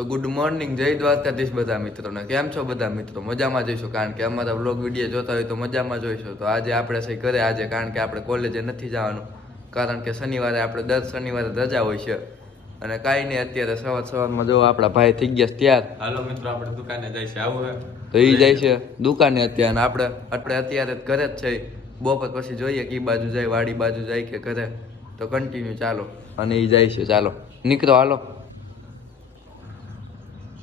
તો good morning, જય દ્વારકાધીશ બધા મિત્રોને. કેમ છો બધા મિત્રો? મજામાં જઈશું, કારણ કે અમારા વ્લોગ વિડીયો જોતા હોય તો મજામાં જોઈશું. તો આજે આપણે સહી ઘરે આજે, કારણ કે આપણે કોલેજે નથી જવાનું, કારણ કે શનિવારે આપણે દર શનિવારે રજા હોય છે. અને કાંઈ નહીં, અત્યારે સવારમાં જો આપણા ભાઈ થઈ ગયા તૈયાર. હાલો મિત્રો, આપણે દુકાને જાય છે, આવું હે તો એ જાય છે દુકાને અત્યારે. આપણે અત્યારે ઘરે જ છે. બપોર પછી જોઈએ કે બાજુ જાય, વાડી બાજુ જાય કે ઘરે. તો કન્ટિન્યુ ચાલો. અને એ જાય છે, ચાલો નીકળો હાલો.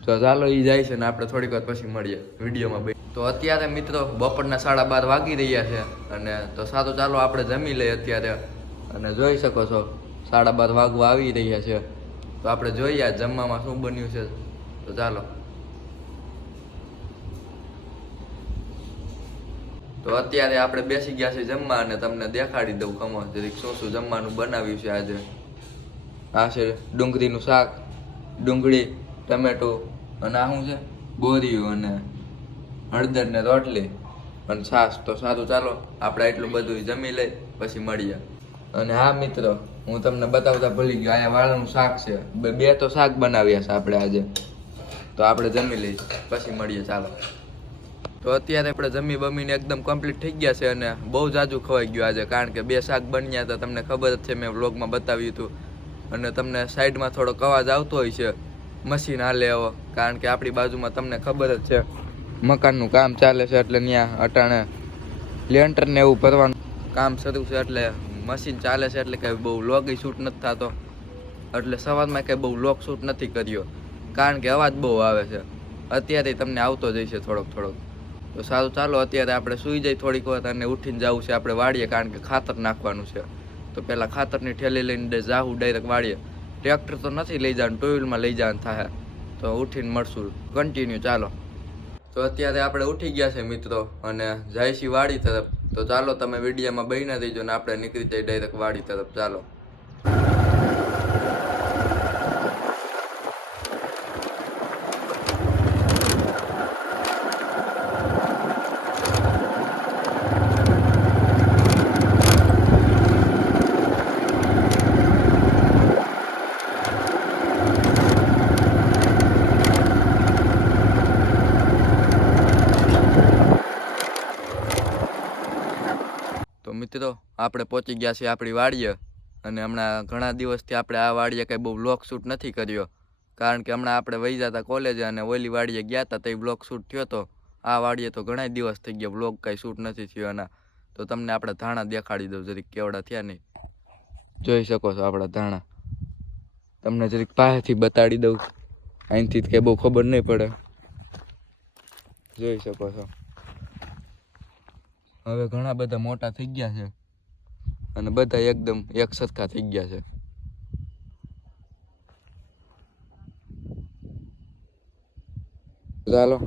તો ચાલો એ જાય છે ને આપણે થોડીક વાર પછી મળીએ વિડીયોમાં. તો અત્યારે મિત્રો બપોરના 12:30 વાગી રહ્યા છે. અને તો સારું, ચાલો આપણે જમી લઈએ અત્યારે. અને જોઈ શકો છો 12:30 વાગવા આવી રહ્યા છે. તો આપણે જોઈએ આ જમવામાં શું બન્યું છે. તો ચાલો. તો અત્યારે આપણે બેસી ગયા છે જમવા, અને તમને દેખાડી દઉં કમો જરીક શું શું જમવાનું બનાવ્યું છે આજે. આ છે ડુંગળીનું શાક, ડુંગળી, ટમેટું, અને આ શું છે બોરિયું, અને હળદર ને રોટલી અને છાશ. તો સારું, ચાલો આપણે એટલું બધું જમી લઈ પછી મળીએ. અને હા મિત્રો, હું તમને બતાવતા ભૂલી ગયો, અહીંયા વાળનું શાક છે. બે તો શાક બનાવ્યા છે આપણે આજે. તો આપણે જમી લઈ પછી મળીએ, ચાલો. તો અત્યારે આપણે જમી બમીને એકદમ કમ્પ્લીટ થઈ ગયા છે. અને બહુ જાજુ ખવાઈ ગયું આજે, કારણ કે 2 શાક બન્યા હતા. તમને ખબર જ છે, મેં વ્લોગમાં બતાવ્યું હતું. અને તમને સાઈડમાં થોડોક અવાજ આવતો હોય છે, મશીન હાલે એવો, કારણ કે આપણી બાજુમાં તમને ખબર જ છે મકાનનું કામ ચાલે છે. એટલે ત્યાં અટાણે લેન્ટર ને એવું ભરવાનું કામ શરૂ છે. એટલે મશીન ચાલે છે, એટલે કંઈ બહુ વ્લોગ શૂટ નથી થતો. એટલે સવારમાં કંઈ બહુ વ્લોગ શૂટ નથી કર્યો, કારણ કે અવાજ બહુ આવે છે. અત્યારે તમને આવતો જ હશે થોડોક. તો સારું, ચાલો અત્યારે આપણે સૂઈ જઈએ થોડીક વાર, અને ઉઠીને જવું છે આપણે વાડીએ, કારણ કે ખાતર નાખવાનું છે. તો પહેલાં ખાતરની ઠેલી લઈને જાવું ડાયરેક્ટ વાડીએ. ટ્રેક્ટર તો નથી લઈ જવાનું, ટુ વ્હીલમાં લઈ જવાનું થાય. તો ઉઠીને મળશું કન્ટિન્યુ, ચાલો. તો અત્યારે આપણે ઉઠી ગયા છે મિત્રો, અને જાય છીએ વાડી તરફ. તો ચાલો તમે વિડીયોમાં બહીને રહીજો, ને આપણે નીકળી જઈએ ડાયરેક્ટ વાડી તરફ, ચાલો. તો મિત્રો, આપણે પહોંચી ગયા છીએ આપણી વાડીએ. અને હમણાં ઘણા દિવસથી આપણે આ વાડીએ કંઈ બહુ વ્લોગ શૂટ નથી કર્યો, કારણ કે હમણાં આપણે વહી જતા કોલેજે, અને ઓલી વાડીએ ગયા હતા તો એ વ્લોગ શૂટ થયો હતો. આ વાડીએ તો ઘણા દિવસ થઈ ગયા વ્લોગ કાંઈ શૂટ નથી થયો એના. તો તમને આપણે ધાણા દેખાડી દઉં જરીક, કેવડા થયા નહીં. જોઈ શકો છો આપણા ધાણા. તમને જરીક પાસેથી બતાડી દઉં, અહીંથી કંઈ બહુ ખબર નહીં પડે. જોઈ શકો છો હવે ઘણા બધા મોટા થઈ ગયા છે, અને બધા એકદમ એક સરખા થઈ ગયા છે. ચાલો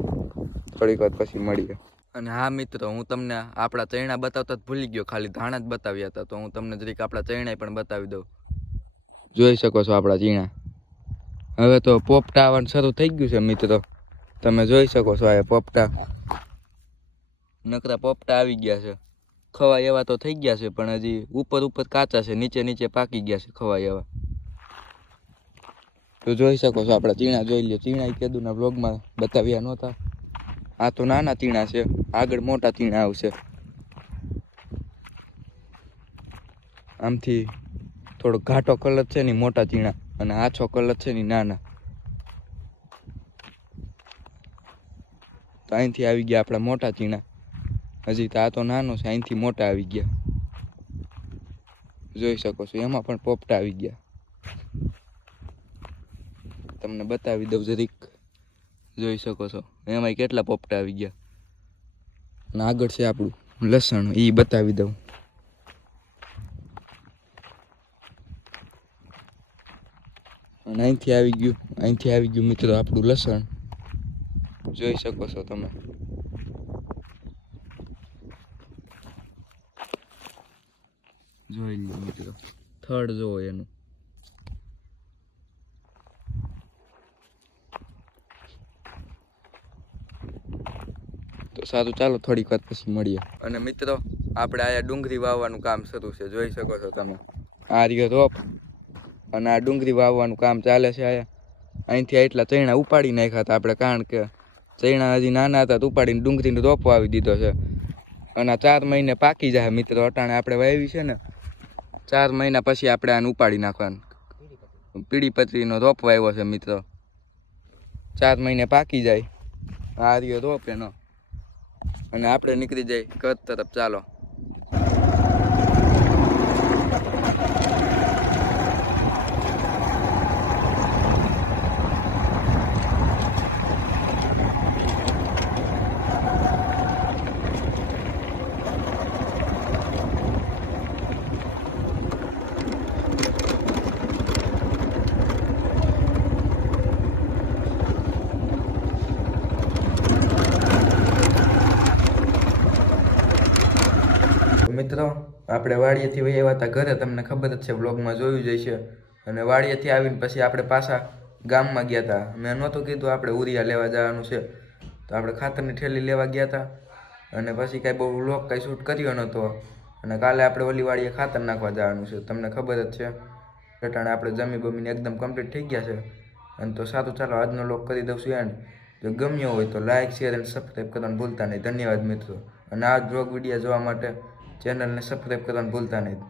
થોડીક વાર પછી મળીએ. અને હા મિત્રો, હું તમને આપણા ચૈણા બતાવતા જ ભૂલી ગયો, ખાલી ધાણા જ બતાવ્યા હતા. તો હું તમને જરીક આપણા ચૈણા પણ બતાવી દઉં. જોઈ શકો છો આપણા ચીણા. હવે તો પોપટા આવવાનું શરૂ થઈ ગયું છે મિત્રો, તમે જોઈ શકો છો. આ પોપટા, નકરા પોપટા આવી ગયા છે. ખવાય એવા તો થઈ ગયા છે, પણ હજી ઉપર કાચા છે, નીચે પાકી ગયા છે ખવાય એવા. તો જોઈ શકો છો આપણા ચીણા, જોઈ લ્યો. ચીણા કેદુના વ્લોગમાં બતાવ્યા નહોતા. આ તો નાના ચીણા છે, આગળ મોટા ચીણા આવશે. આમથી થોડો ઘાટો કલર છે ને મોટા ચીણા, અને આછો કલર છે ને નાના. તો અહીંથી આવી ગયા આપણા મોટા ચીણા. હજી તો આ તો નાનો છે, અહીંથી મોટા આવી ગયા. જોઈ શકો છો, એમાં પણ પોપટા આવી ગયા. તમને બતાવી દઉં જરીક, જોઈ શકો છો એમાં કેટલા પોપટા આવી ગયા. અને આગળ છે આપણું લસણ, એ બતાવી દઉં. અને અહીંથી આવી ગયું મિત્રો આપણું લસણ. જોઈ શકો છો તમે. જોઈ લો મિત્રો, થડ જોવો એનું. તો સારું, ચાલો થોડીક વાર પછી મળીએ. અને મિત્રો, આપણે આયા ડુંગળી વાવવાનું કામ શરૂ છે, જોઈ શકો છો તમે. આ રહ્યો રોપ, અને આ ડુંગળી વાવવાનું કામ ચાલે છે આયા. અહીંથી એટલા ચૈણા ઉપાડી નાખ્યા હતા આપણે, કારણ કે ચૈણા હજી નાના હતા તો ઉપાડીને ડુંગળીનો રોપો આવી દીધો છે. અને 4 મહિને પાકી જાય મિત્રો. અટાણે આપણે વાવી છે ને 4 મહિના પછી આપણે આને ઉપાડી નાખવાનું. પીળીપત્રીનો રોપ વાવ્યો છે મિત્રો. 4 મહિને પાકી જાય આ રહ્યો રોપ એનો. અને આપણે નીકળી જાય ઘર તરફ. ચાલો. મિત્રો આપણે વાડીએથી વહી આવ્યા હતા ઘરે, તમને ખબર જ છે, વ્લોગમાં જોયું જ છે. અને વાડીએથી આવીને પછી આપણે પાછા ગામમાં ગયા હતા. મેં નહોતું કીધું આપણે ઉરિયા લેવા જવાનું છે, તો આપણે ખાતરની થેલી લેવા ગયા હતા. અને પછી કાંઈ બહુ વ્લોગ કાંઈ શૂટ કર્યો નહોતો. અને કાલે આપણે ઓલી વાડીએ ખાતર નાખવા જવાનું છે, તમને ખબર જ છે. રટાણે આપણે જમી બમીને એકદમ કમ્પ્લીટ થઈ ગયા છે. અને તો સારું, ચાલો આજનો વ્લોગ કરી દઉં છું એન્ડ. જો ગમ્યો હોય તો લાઇક, શેર અને સબસ્ક્રાઈબ કરવાનું ભૂલતા નહીં. ધન્યવાદ મિત્રો. અને આ વ્લોગ વિડીયો જોવા માટે ચેનલને સબસ્ક્રાઈબ કરવાનું ભૂલતા નહીં.